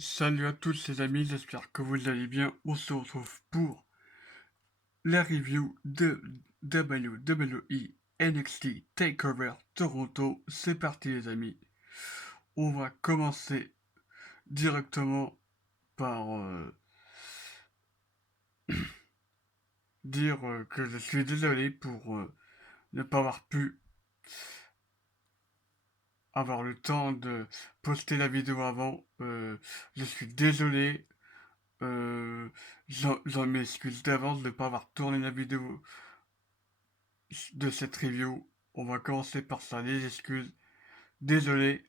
Salut à tous les amis, j'espère que vous allez bien. On se retrouve pour la review de WWE NXT TakeOver Toronto. C'est parti les amis. On va commencer directement par dire que je suis désolé pour ne pas avoir pu avoir le temps de poster la vidéo avant. Je suis désolé. J'en m'excuse d'avance de ne pas avoir tourné la vidéo de cette review. On va commencer par ça, les excuses. Désolé,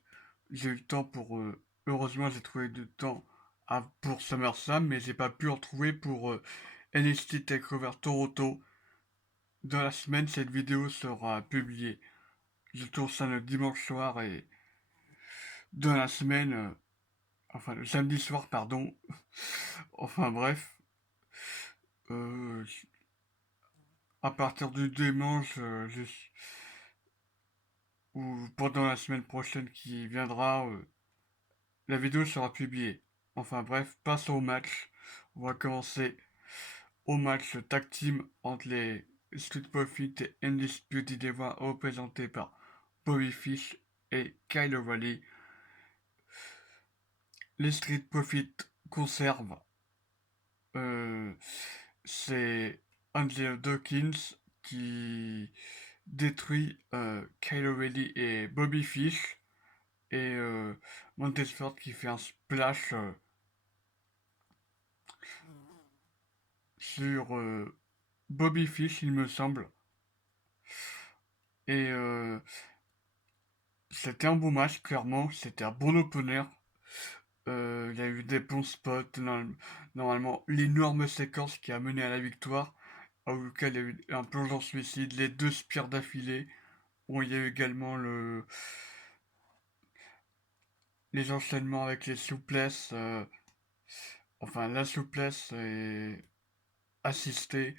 j'ai eu le temps pour... heureusement, j'ai trouvé du temps pour SummerSlam, mais j'ai pas pu en trouver pour NXT TakeOver Toronto. Dans la semaine, cette vidéo sera publiée. Je tourne ça le dimanche soir et dans la semaine... enfin, le samedi soir, pardon. Enfin bref. Euh, à partir du dimanche, ou pendant la semaine prochaine qui viendra, la vidéo sera publiée. Enfin bref, passons au match. On va commencer au match tag team entre les Street Profits et Undisputed Era représentés par Bobby Fish et Kyle O'Reilly. Les Street Profits conservent euh, c'est Angelo Dawkins qui détruit Kyle O'Reilly et Bobby Fish et Montesford qui fait un splash sur Bobby Fish, il me semble. Et c'était un bon match, clairement. C'était un bon opener. Il y a eu des bons spots. Normalement, l'énorme séquence qui a mené à la victoire, auquel il y a eu un plongeon suicide, les deux spires d'affilée. Où il y a eu également les enchaînements avec les souplesses. Enfin, la souplesse est assistée,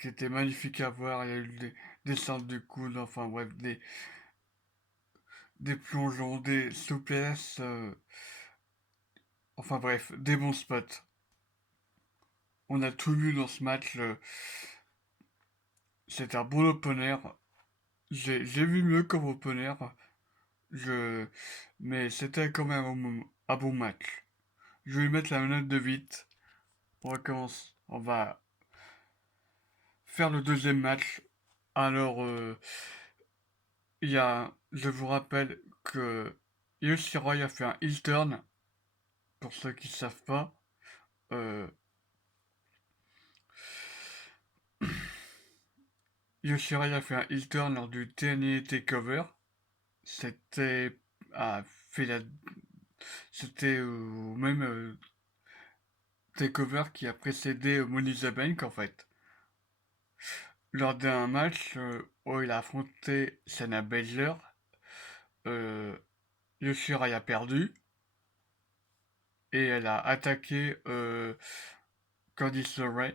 qui était magnifique à voir. Il y a eu des centres du coude. Enfin, bref, des plongeons, des souplesses, enfin bref, des bons spots. On a tout vu dans ce match. C'était un bon opener. J'ai vu mieux comme opener. Je, mais c'était quand même un bon match. Je vais mettre la note de vite. On recommence. On va faire le deuxième match. Alors, je vous rappelle que Yoshirai a fait un heel turn. Pour ceux qui ne savent pas. Euh, Yoshirai a fait un heel turn lors du TNA Takeover. C'était a fait la c'était au même takeover qui a précédé Money in the Bank en fait. Lors d'un match où il a affronté Shayna Baszler, euh, Yoshirai a perdu et elle a attaqué Candice LeRae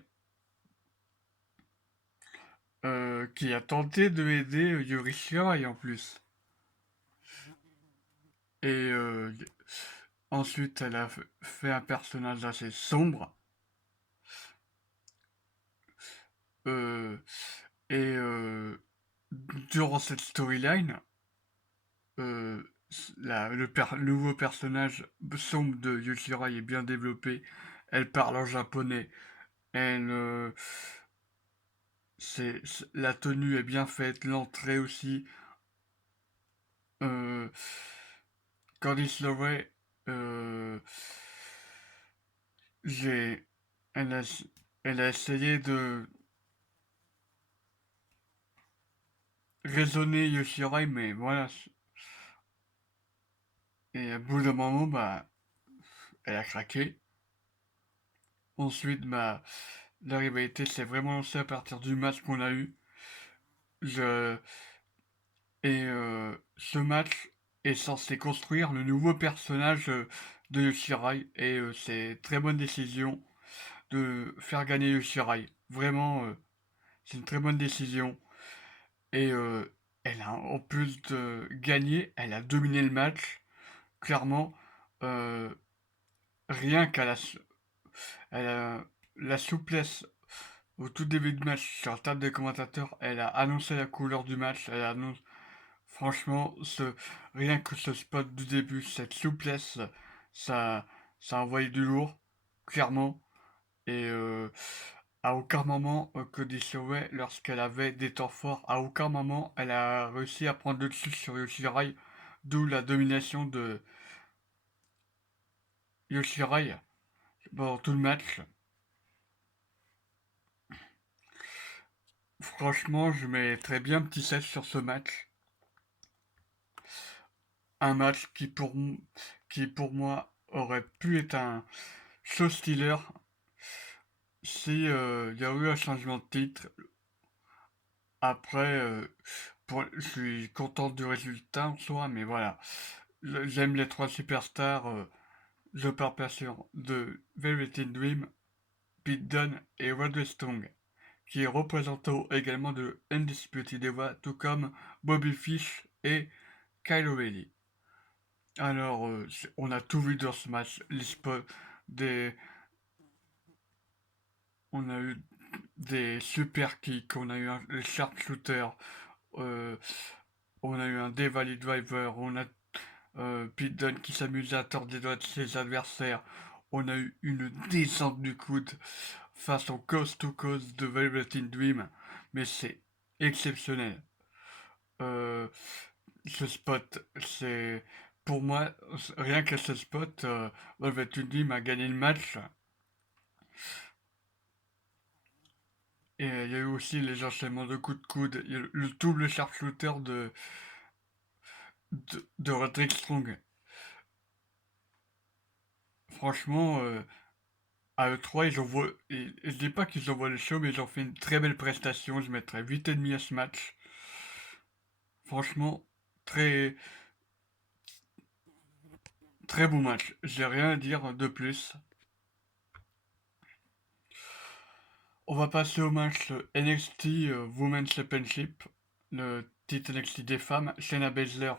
qui a tenté de aider Yuri Shirai en plus. Et ensuite elle a fait un personnage assez sombre. Euh, et durant cette storyline, euh, le nouveau personnage sombre de Yoshirai est bien développé. Elle parle en japonais. Elle, la tenue est bien faite, l'entrée aussi. Euh, Candice LeRae, euh, j'ai, elle a, elle a essayé de raisonner Yoshirai, mais voilà. Et à bout d'un moment, bah, elle a craqué. Ensuite, bah, la rivalité s'est vraiment lancée à partir du match qu'on a eu. Je... Et ce match est censé construire le nouveau personnage de Yoshirai. Et c'est très bonne décision de faire gagner Yoshirai. Vraiment, c'est une très bonne décision. Et elle a, en plus de gagner, elle a dominé le match. Clairement, euh, rien qu'à elle a la souplesse au tout début de match sur la table des commentateurs, elle a annoncé la couleur du match, elle annonce franchement rien que ce spot du début, cette souplesse, ça ça a envoyé du lourd, clairement. Et à aucun moment Cody Sauer, lorsqu'elle avait des temps forts, à aucun moment elle a réussi à prendre le dessus sur Yoshirai, d'où la domination de Yoshirai pendant tout le match. Franchement, je mets très bien petit 7 sur ce match. Un match qui pour moi aurait pu être un show stealer si il y a eu un changement de titre. Après, je suis content du résultat en soi, mais voilà. J'aime les trois superstars. Je pars bien sûr de Velvet Dream, Pete Dunne et Roderick Strong, qui est représentant également de Undisputed Era, tout comme Bobby Fish et Kyle O'Reilly. Alors, on a tout vu dans ce match. Les spots, des, on a eu des super kicks, on a eu les sharpshooter, euh, on a eu un Devali Driver, on a Pete Dunne qui s'amusait à tordre les doigts de ses adversaires, on a eu une descente du coude face au Coast to Coast de Velvet Dream, mais c'est exceptionnel. Euh, Ce spot, c'est pour moi, rien qu'à ce spot, Velvet Dream a gagné le match. Et il y a eu aussi les enchaînements de coups de coude, il y a le double sharpshooter de Roderick Strong. Franchement, à E3, je dis pas qu'ils envoient le show, mais ils ont fait une très belle prestation. Je mettrais 8,5 à ce match. Franchement, très, très beau match. J'ai rien à dire de plus. On va passer au match NXT Women's Championship, le titre NXT des femmes. Shayna Baszler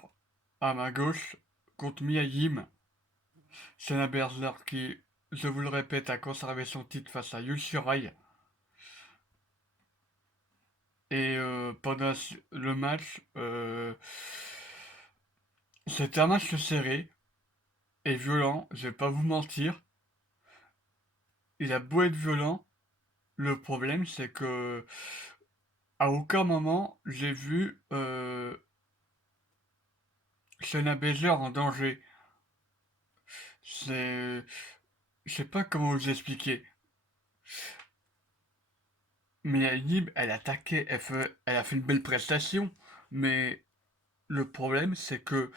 à ma gauche contre Mia Yim. Shayna Baszler qui, je vous le répète, a conservé son titre face à Yoshirai. Et pendant le match, c'était un match serré et violent, je vais pas vous mentir. Il a beau être violent, le problème c'est que à aucun moment j'ai vu Shayna Baszler en danger. C'est, je sais pas comment vous expliquer. Mais Anib, elle attaquait, elle a fait une belle prestation, mais le problème c'est que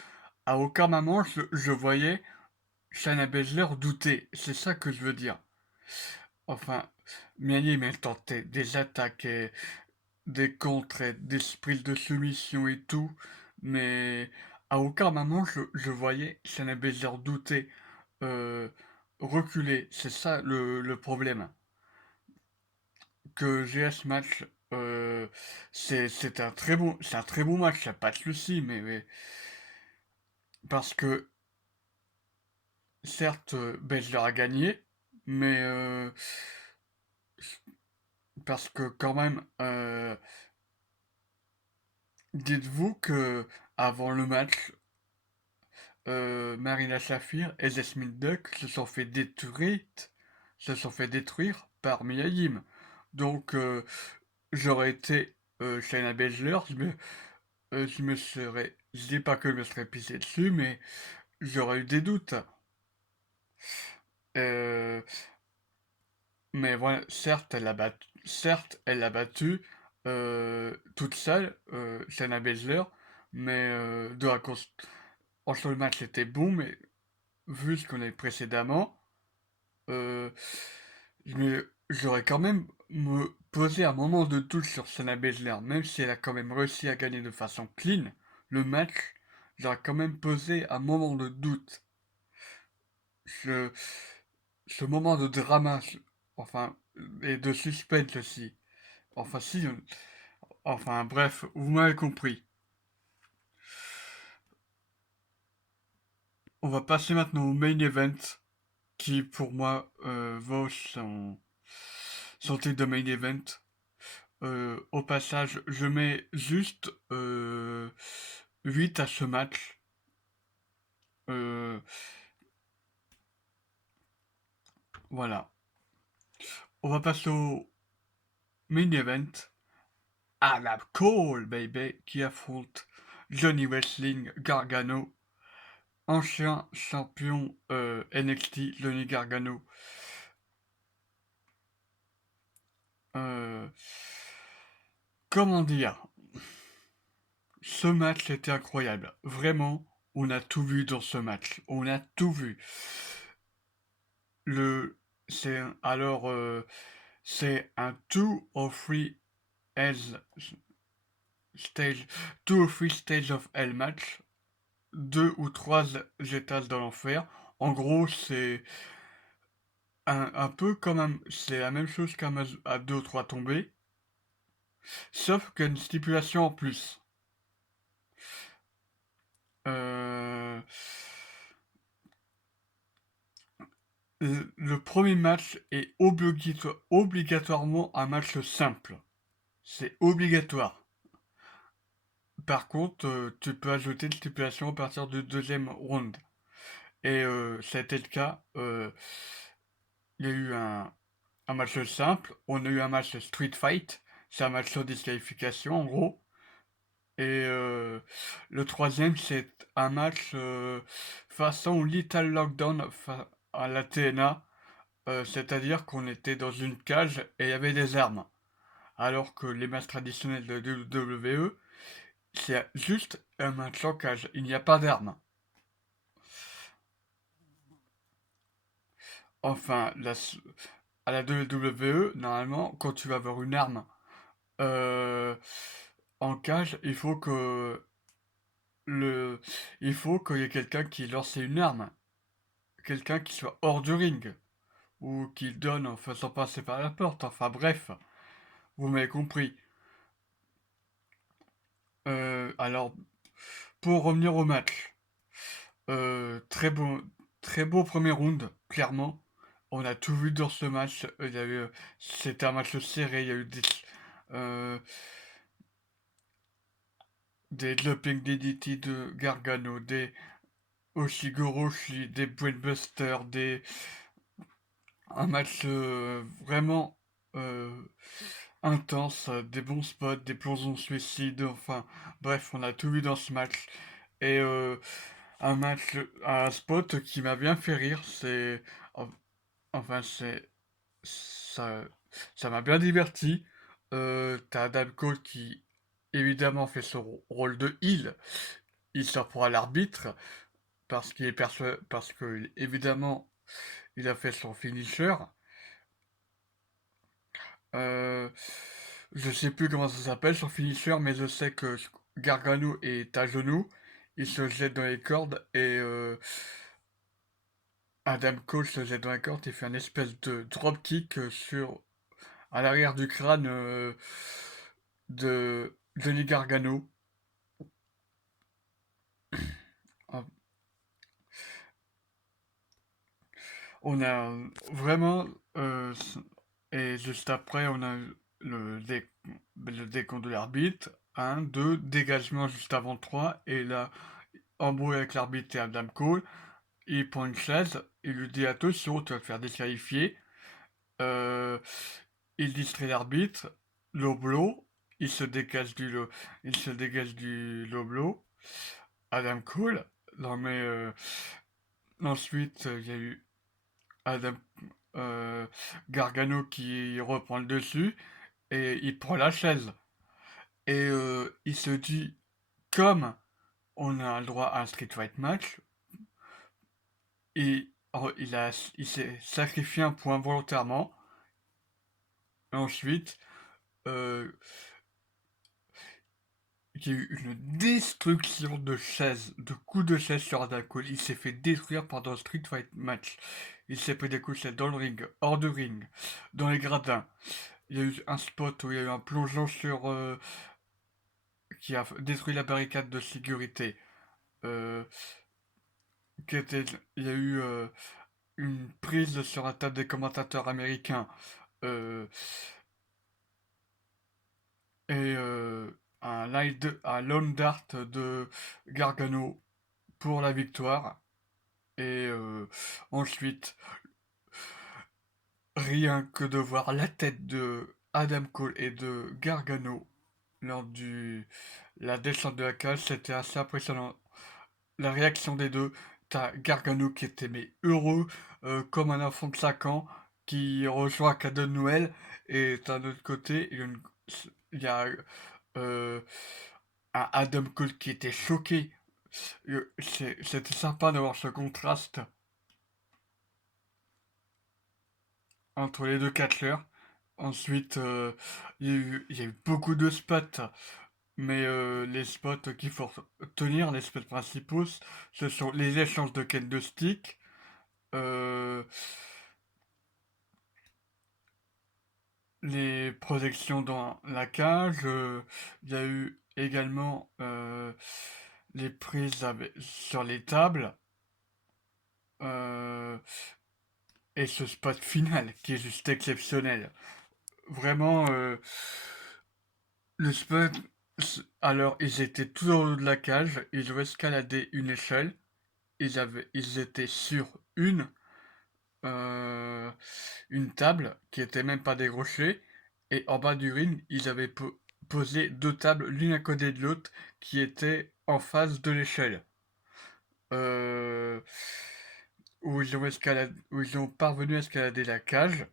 à aucun moment je voyais Shayna Baszler douter. C'est ça que je veux dire. Enfin, Miani elle tentait des attaques, et des contres, et des sprints de soumission et tout, mais à aucun moment je voyais Shayna Baszler douter, euh, reculer. C'est ça le problème que j'ai à ce match. C'est un très bon match, y a pas de souci, parce que certes, Baszler a gagné, mais parce que quand même, dites-vous que avant le match, Marina Shafir et Jasmine Duck se sont fait détruire par Mia Yim. Donc j'aurais été Shayna Baszler, je me serais, je dis pas que je me serais pissé dessus, mais j'aurais eu des doutes. Euh, mais voilà, certes, elle l'a battu toute seule, Shayna Baszler, mais en soi, le match était bon, mais vu ce qu'on a eu précédemment, euh, j'aurais quand même me posé un moment de doute sur Shayna Baszler, même si elle a quand même réussi à gagner de façon clean le match, j'aurais quand même posé un moment de doute. Ce, ce moment de drama, enfin, et de suspense aussi. Enfin, si, enfin, bref, vous m'avez compris. On va passer maintenant au main event. qui pour moi vaut son titre de main event. Au passage, je mets juste 8 à ce match. Euh, voilà. On va passer au main event. Adam Cole, baby, qui affronte Johnny Wrestling Gargano, ancien champion NXT, Johnny Gargano. Euh, comment dire? Ce match était incroyable. Vraiment, on a tout vu dans ce match. On a tout vu. Le, c'est un 2 or 3 Hells stage, 2 or 3 stage of hell match, 2 ou 3 étages dans l'enfer. En gros, c'est un peu comme c'est la même chose qu'un match à 2 ou 3 tombées, sauf qu'il y a une stipulation en plus. Euh, le premier match est obligatoirement un match simple. C'est obligatoire. Par contre, tu peux ajouter une stipulation à partir du deuxième round. Et ça a été le cas. Il y a eu un match simple. On a eu un match street fight. C'est un match sur disqualification, en gros. Et le troisième, c'est un match façon Little Lockdown à la TNA. C'est-à-dire qu'on était dans une cage et il y avait des armes. Alors que les matchs traditionnels de WWE, c'est juste un match en cage. Il n'y a pas d'armes. Enfin, à la WWE, normalement, quand tu vas avoir une arme euh, en cage, le, il faut qu'il y ait quelqu'un qui lance une arme, quelqu'un qui soit hors du ring ou qui donne en faisant passer par la porte. Enfin bref, vous m'avez compris. Alors, pour revenir au match, très très beau premier round, clairement. On a tout vu dans ce match. C'était un match serré. Il y a eu euh, des Jumping DDT de Gargano, des Oshigoroshi, des Brainbuster, un match vraiment euh, intense, des bons spots, des plongeons suicides, enfin bref, on a tout vu dans ce match. Et un spot qui m'a bien fait rire, enfin ça, ça m'a bien diverti. T'as Adam Cole qui évidemment fait son rôle de heel. Il s'en prend à l'arbitre parce que évidemment il a fait son finisher. Euh, je sais plus comment ça s'appelle son finisher, mais je sais que Gargano est à genoux. Il se jette dans les cordes et Adam Cole se jette dans les cordes et fait un espèce de dropkick à l'arrière du crâne de Johnny Gargano. Ah, on a vraiment et juste après on a le décompte de l'arbitre. Un, deux, dégagement juste avant 3 et là embrouille avec l'arbitre et Adam Cole. Il prend une chaise, il lui dit attention, tu vas te faire disqualifier. Euh, il distrait l'arbitre, Loblo, il se dégage du Loblo. Adam Cole, non mais ensuite il y a eu Adam euh, Gargano qui reprend le dessus et il prend la chaise. Et il se dit comme on a le droit à un street fight match, et il s'est sacrifié un point volontairement. Ensuite, euh, il y a eu une destruction de chaises, de coups de chaise sur Adam Cole. Il s'est fait détruire pendant le Street Fight match. Il s'est pris des coups de chaise dans le ring, hors du ring, dans les gradins. Il y a eu un spot où il y a eu un plongeon qui a détruit la barricade de sécurité. Euh, il y a eu une prise sur la table des commentateurs américains euh, et un lone dart de Gargano pour la victoire. Et ensuite, rien que de voir la tête de Adam Cole et de Gargano lors du la descente de la cage, c'était assez impressionnant. La réaction des deux, t'as Gargano qui était mais heureux comme un enfant de 5 ans qui rejoint un cadeau de Noël, et d'un autre côté, il y a euh, un Adam Cole qui était choqué. C'était sympa d'avoir ce contraste entre les deux catcheurs. Ensuite, il y a eu beaucoup de spots, mais les spots qu'il faut tenir, les spots principaux, ce sont les échanges de de stick, euh, les projections dans la cage, il y a eu également les prises sur les tables, euh, et ce spot final qui est juste exceptionnel. Vraiment, le spot, alors ils étaient tout en haut de la cage, ils ont escaladé une échelle, ils étaient sur une, euh, une table qui était même pas décrochée, et en bas du ring, ils avaient posé deux tables l'une à côté de l'autre qui étaient en face de l'échelle. Euh, où ils ont parvenu à escalader la cage.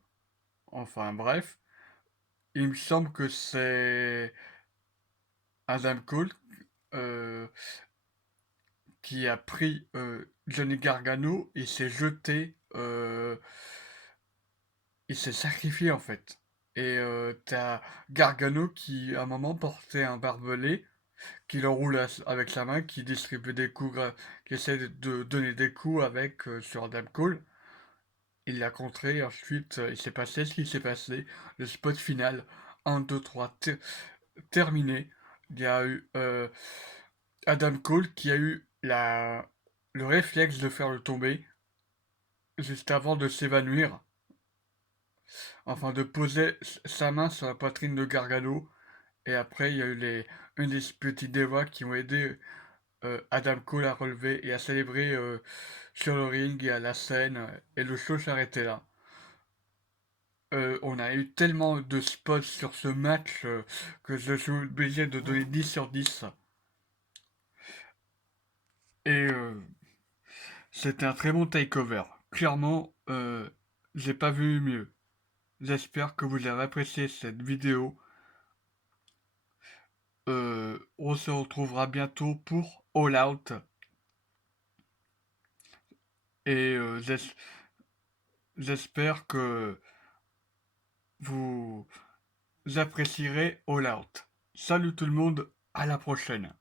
Enfin bref, il me semble que c'est Adam Cole euh, qui a pris Johnny Gargano et s'est jeté, il s'est sacrifié en fait. Et t'as Gargano qui à un moment portait un barbelé, qui l'enroule avec sa main, qui distribue des coups, qui essaie de donner des coups avec sur Adam Cole. Il l'a contré, ensuite il s'est passé ce qui s'est passé. Le spot final, 1, 2, 3, terminé. Il y a eu Adam Cole qui a eu le réflexe de faire le tomber juste avant de s'évanouir, enfin de poser sa main sur la poitrine de Gargano. Et après, il y a eu un des petits Deva qui ont aidé Adam Cole à relever et à célébrer sur le ring et à la scène. Et le show s'arrêtait là. On a eu tellement de spots sur ce match que je suis obligé de donner 10 sur 10. Et c'était un très bon takeover. Clairement, j'ai pas vu mieux. J'espère que vous avez apprécié cette vidéo. On se retrouvera bientôt pour All Out. Et j'espère que vous apprécierez All Out. Salut tout le monde, à la prochaine.